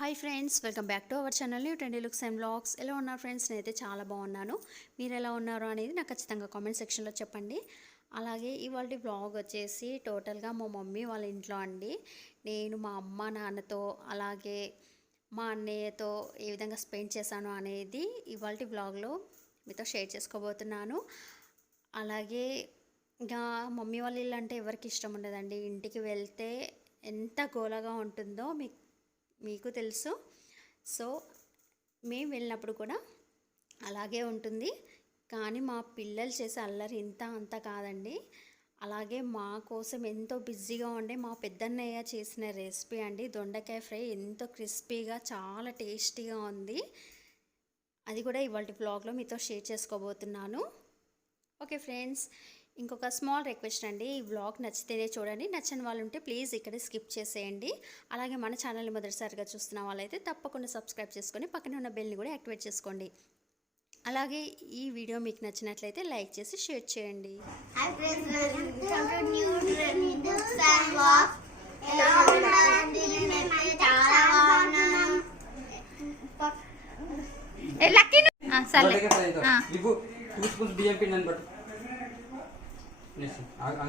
Hi friends, welcome back to our channel new trendy looks and vlogs. ఎలా ఉన్నారు friends? నేనైతే చాలా బాగున్నాను. మీరు ఎలా ఉన్నారు అనేది నాకు ఖచ్చితంగా కామెంట్ సెక్షన్లో చెప్పండి. అలాగే ఇవాళ వ్లాగ్ వచ్చేసి టోటల్గా మా మమ్మీ వాళ్ళ ఇంట్లో అండి. నేను మా అమ్మ నాన్నతో అలాగే మా అన్నయ్యతో ఏ విధంగా స్పెండ్ చేశాను అనేది ఇవాళ వ్లాగ్లో మీతో షేర్ చేసుకోబోతున్నాను. అలాగే ఇంకా మమ్మీ వాళ్ళ ఇల్లు అంటే ఎవరికి ఇష్టం ఉండదండి. ఇంటికి వెళ్తే ఎంత గోలగా ఉంటుందో మీకు తెలుసు. సో మేము వెళ్ళినప్పుడు కూడా అలాగే ఉంటుంది. కానీ మా పిల్లలు చేసే అల్లరి ఇంత అంత కాదండి. అలాగే మా కోసం ఎంతో బిజీగా ఉండే మా పెద్దన్నయ్య చేసిన రెసిపీ అండి, దొండకాయ ఫ్రై. ఎంతో క్రిస్పీగా చాలా టేస్టీగా ఉంది. అది కూడా ఇవాళ వ్లాగ్లో మీతో షేర్ చేసుకోబోతున్నాను. ఓకే ఫ్రెండ్స్, ఇంకొక స్మాల్ రిక్వెస్ట్ అండి, ఈ వ్లాగ్ నచ్చితేనే చూడండి. నచ్చని వాళ్ళు ఉంటే ప్లీజ్ ఇక్కడే స్కిప్ చేసేయండి. అలాగే మన ఛానల్ని మొదటిసారిగా చూస్తున్న వాళ్ళైతే తప్పకుండా సబ్స్క్రైబ్ చేసుకొని పక్కనే ఉన్న బెల్ని కూడా యాక్టివేట్ చేసుకోండి. అలాగే ఈ వీడియో మీకు నచ్చినట్లయితే లైక్ చేసి షేర్ చేయండి.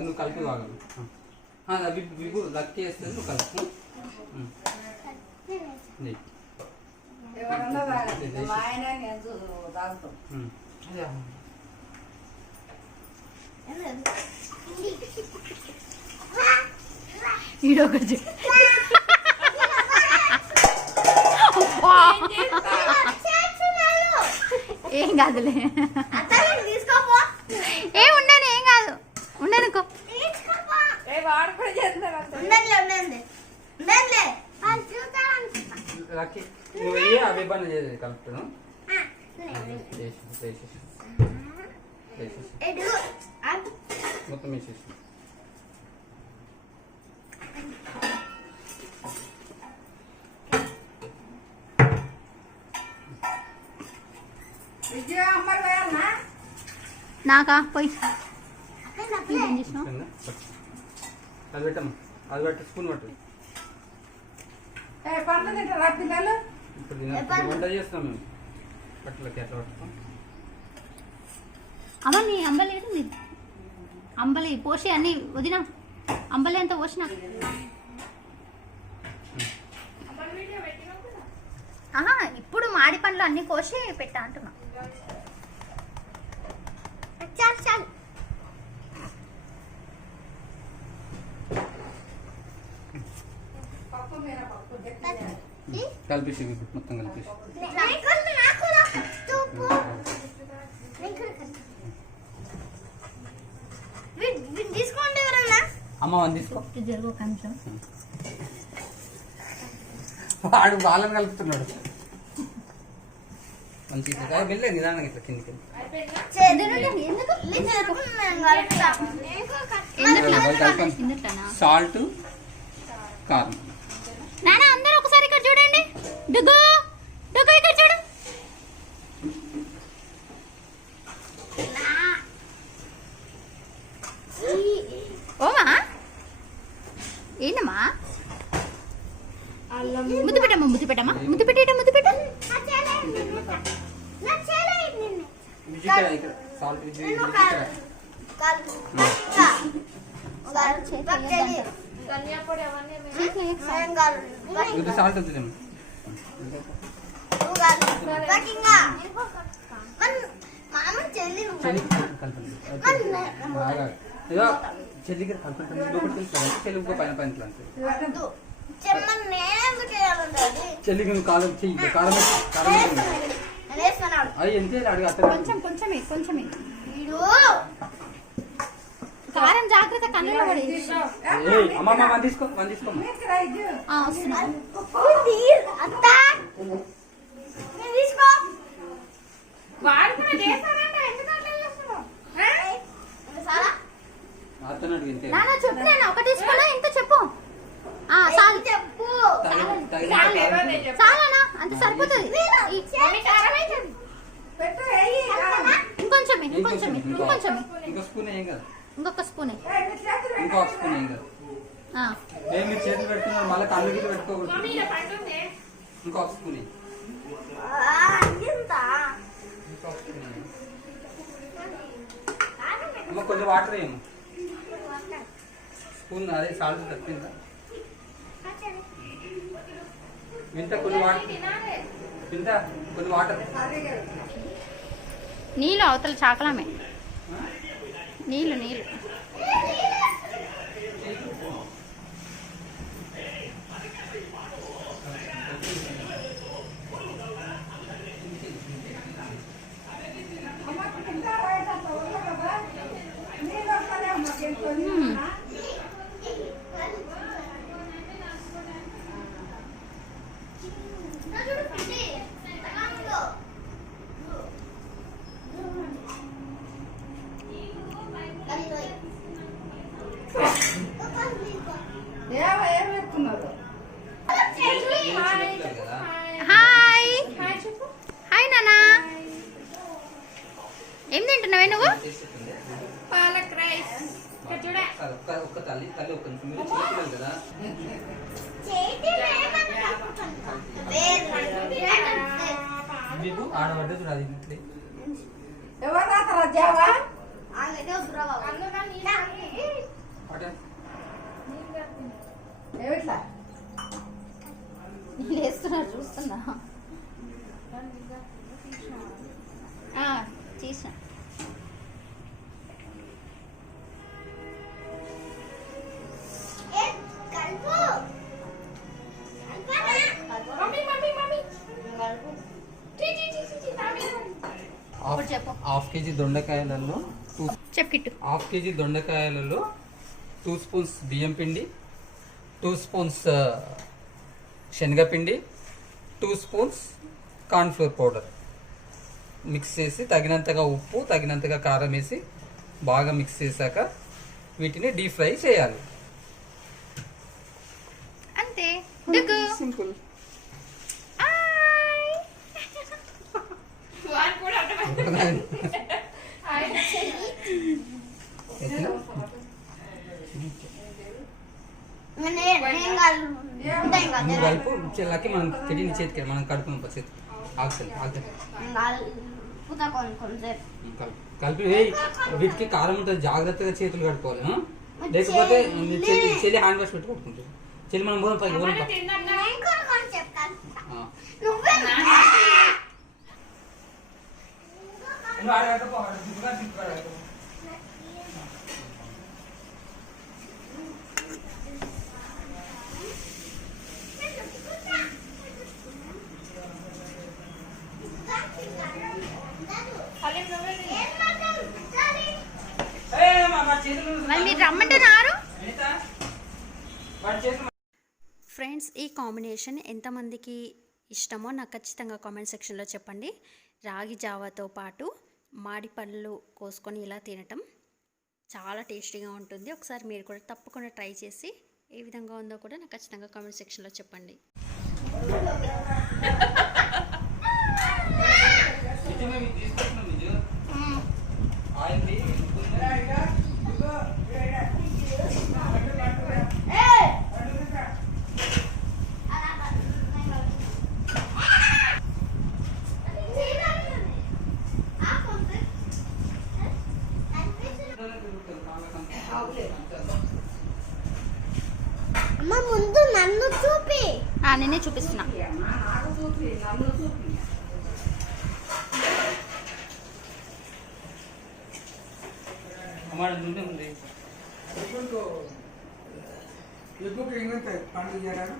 నువ్వు కలిపి వాగలు విభు లక్కి వేస్తుంది, నువ్వు కలుపు. ఏం కాదులే, ఏం ఉండను, ఏం కాదు, ఉండనుకో. నువ్వు వెయ్యి అవి ఇబ్బంది చేసేది కలుపుతాను. మొత్తం వేసేసి నాకా పోయి అది పెట్టమ్మా, అది పెట్టి స్పూన్ పట్టు. ఇప్పుడు వంట చేస్తాం మేము, పట్లకి ఎట్లా పట్టుతాం. అమ్మ నీ అంబలి ఏంటి? అంబలి పోసి అన్ని వదిన, అంబలి అంతా పోసిన. ఇప్పుడు మాడి పండ్లు అన్ని కోసి పెట్టా అంటున్నా. చాలు చాలు. కలిపేసి మొత్తం కలిపేసి అమ్మ వన్ తీసుకో. వాడు బాలను కలుపుతున్నాడు మంచిగా. వెళ్ళే నిదానంగా ఇట్లా కిందికి సాల్ట్ కారం. నాన్న అందరూ ఒకసారి ఇక్కడ చూడండి. డుగ్గు డుగ్గు ఇక్కడ చూడు. ఓమా ఏంటమ్మా? ముద్దు పెట్టమ్మా, ముద్దు పెట్టమ్మా, ముద్దు పెట్టేట, ముద్దు పెట్ట. సాల్ట్ వద్దు. చెల్లికి చెల్లి పైన పైన చెల్లికి నువ్వు కాలం చెయ్యి. కారం అది ఎంత అడుగు. కొంచెమే కొంచెమే కారం జాగ్రత్త, కన్నులో పడి. అమ్మమ్మ వన్ తీసుకో, వన్ తీసుకో. చెప్తాను ఒకటి తీసుకోనా, ఇంత చెప్పు. చాలానా? అంత సరిపోతుంది. ఇంకొంచెమే ఇంకొంచెమే ఇంకొంచెమే ఇంకో స్పూన్ ఏం కదా, ఇంకొక స్పూనే, ఇంకో స్పూన్ ఏం కదా. చేతులు పెట్టుకున్నారు మళ్ళీ కళ్ళు గిట్లు పెట్టుకోకూడదు. ఇంకో స్పూన్ వేయి. ఇంకో స్పూన్ వేయి. అమ్మ కొంచెం వాటర్ వేయమ్మ. స్పూన్ అదే సాల్ట్ తప్పిందా వింత కొన్ని వాటర్ వింత కొన్ని వాటర్ నీళ్ళు అవతల చాకలమే నీళ్ళు నీళ్ళు హాయ్ హాయ్ నానా ఏం తింటున్నావే నువ్వు పాలక్ రైస్ ఒక్క తల్లి తల్లి ఒక్క నిమిషం మీరు చిన్నపిల్లలు కదా మీకు ఆడబడ్డ చూడాలి ఇంట్లో ఎవరు రాతారా జావా ఏమిట్లా నీళ్ళు వేస్తున్నారు చూస్తున్నా చేసా హాఫ్ కేజీ దొండకాయలలో చెప్పిట్టు హాఫ్ కేజీ దొండకాయలలో 2 స్పూన్స్ బియ్యం పిండి 2 స్పూన్స్ శనగపిండి 2 స్పూన్స్ కార్న్ఫ్లోర్ పౌడర్ మిక్స్ చేసి తగినంతగా ఉప్పు తగినంతగా కారం వేసి బాగా మిక్స్ చేశాక వీటిని డీప్ ఫ్రై చేయాలి. అంతే సింపుల్. నువ్వు కలుపు చెల్లకి మనం తిరిగి చేతికి మనం కడుపు చేతి ఆగుతుంది కలిపి వీటికి కారం ఉంటుంది జాగ్రత్తగా చేతులు కడుకోవాలి లేకపోతే చెల్లి హ్యాండ్ వాష్ పెట్టి కొట్టుకుంటుంది చెల్లి మనం పోదాం పైకి పోదాం మరి మీరు రమ్మంటున్నారు ఫ్రెండ్స్. ఈ కాంబినేషన్ ఎంతమందికి ఇష్టమో నాకు ఖచ్చితంగా కామెంట్ సెక్షన్లో చెప్పండి. రాగి జావాతో పాటు మాడి పళ్ళు కోసుకొని ఇలా తినటం చాలా టేస్టీగా ఉంటుంది. ఒకసారి మీరు కూడా తప్పకుండా ట్రై చేసి ఏ విధంగా ఉందో కూడా నాకు ఖచ్చితంగా కామెంట్ సెక్షన్లో చెప్పండి. ముందు నన్ను చూపి నేనే చూపిస్తున్నా.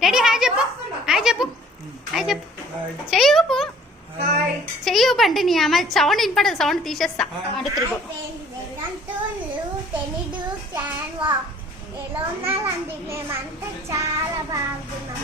రెడీ హాయ్ చెప్పు హాయ్ చెప్పు హాయ్ చెప్పు చెయ్యి ఊపు చెయ్యి ఊపు అంటే నీ అమ్మాయి సౌండ్ వినపడదు సౌండ్ తీసేస్తా అటు తిరుగు. ఎలా ఉన్నారండి మేమంతా చాలా బాగున్నాం.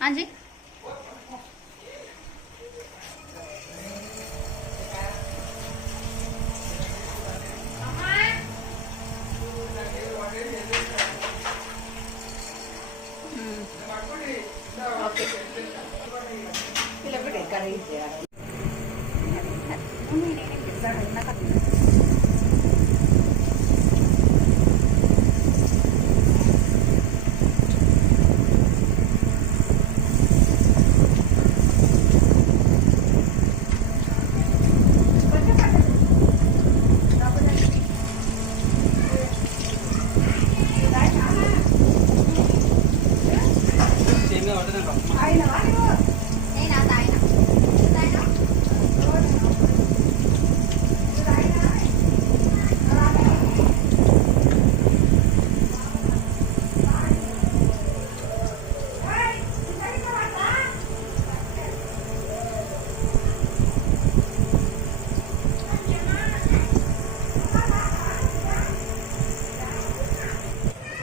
हाँ जी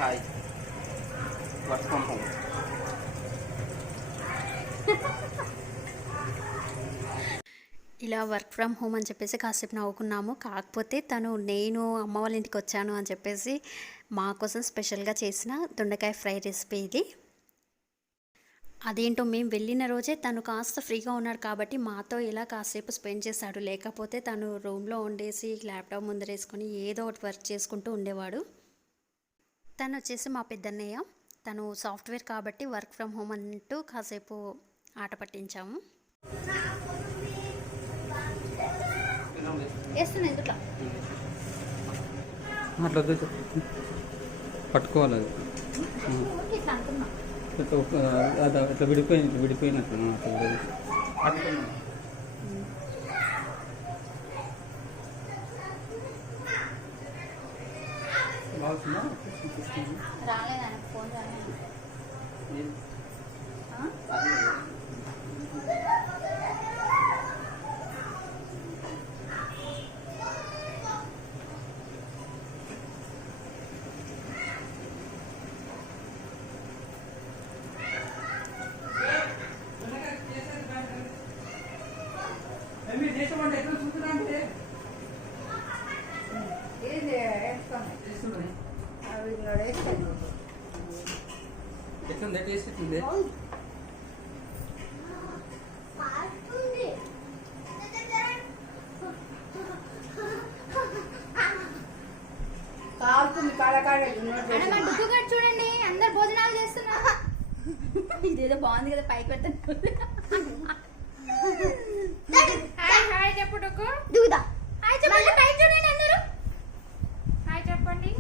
హాయ్ వర్క్ ఫ్రమ్ హోమ్. ఇలా వర్క్ ఫ్రమ్ హోమ్ అని చెప్పేసి కాసేపు నవ్వుకున్నాము. కాకపోతే నేను అమ్మ వాళ్ళ ఇంటికి వచ్చాను అని చెప్పేసి మా కోసం స్పెషల్గా చేసిన దొండకాయ ఫ్రై రెసిపీ ఇది. అదేంటో మేము వెళ్ళిన రోజే తను కాస్త ఫ్రీగా ఉన్నాడు కాబట్టి మాతో ఇలా కాసేపు స్పెండ్ చేశాడు. లేకపోతే తను రూమ్లో ఉండేసి ల్యాప్టాప్ ముందరేసుకొని ఏదో ఒకటి వర్క్ చేసుకుంటూ ఉండేవాడు. తను వచ్చేసి మా పెద్దన్నయ్య. తను సాఫ్ట్వేర్ కాబట్టి వర్క్ ఫ్రమ్ హోమ్ అంటూ కాసేపు ఆట పట్టించాము. అట్లా పట్టుకోవాలి అది అట్లా విడిపోయినట్టు ఎట్లుంది టేస్ట్ ఎట్లుంది? చూడండి అందరు భోజనాలు చేస్తున్నారు. ఇదేదో బాగుంది కదా, పైకి పెడతాను. హాయ్ చెప్పు దిగుదా. హాయ్ చెప్పండి, పైకి చూడండి అందరూ. హాయ్ చెప్పండి.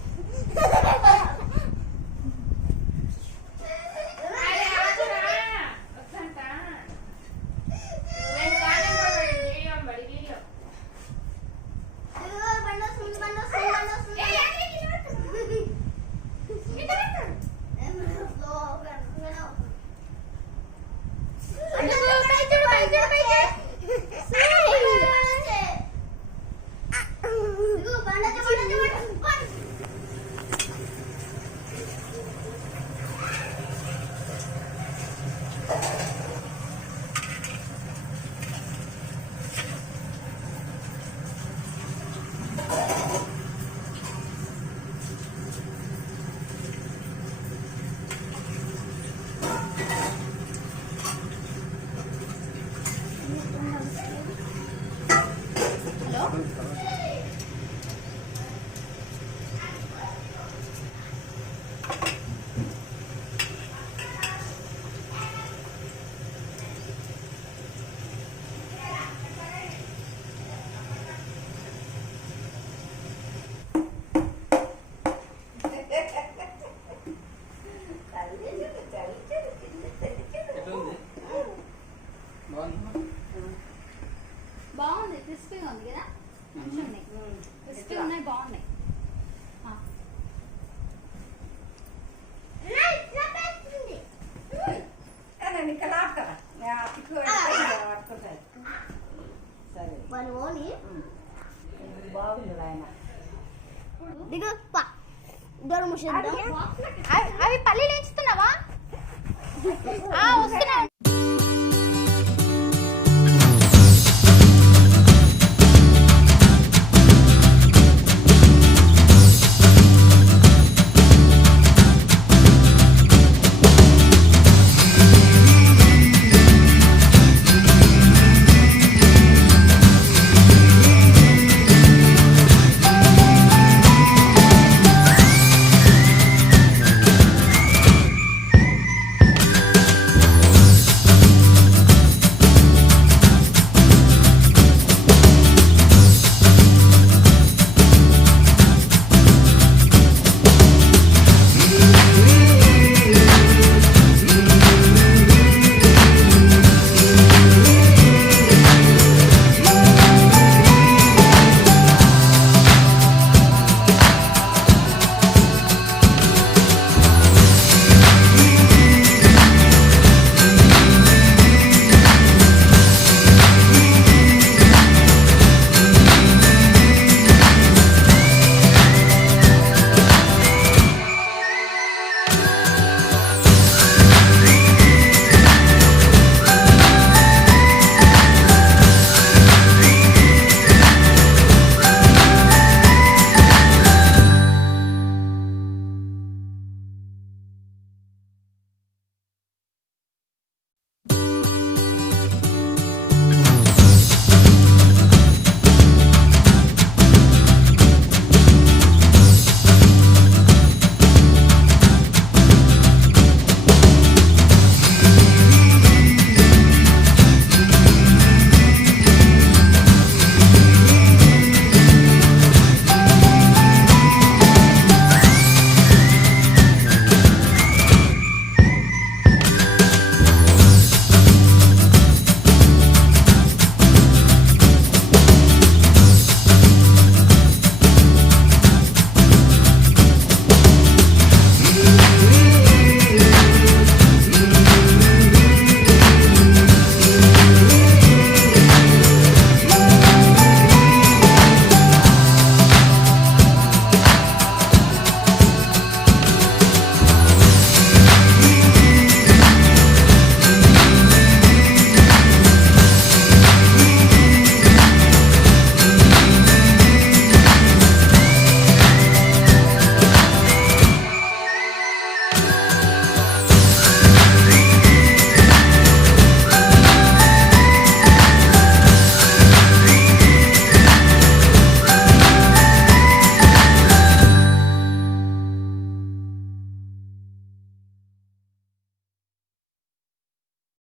బాగుంది, క్రిస్పీగా ఉంది కదా, మంచిగా ఉన్నాయి, క్రిస్పీ ఉన్నాయి, బాగున్నాయి. అవి పల్లీలు ఎంచుతున్నావా? వస్తున్నా.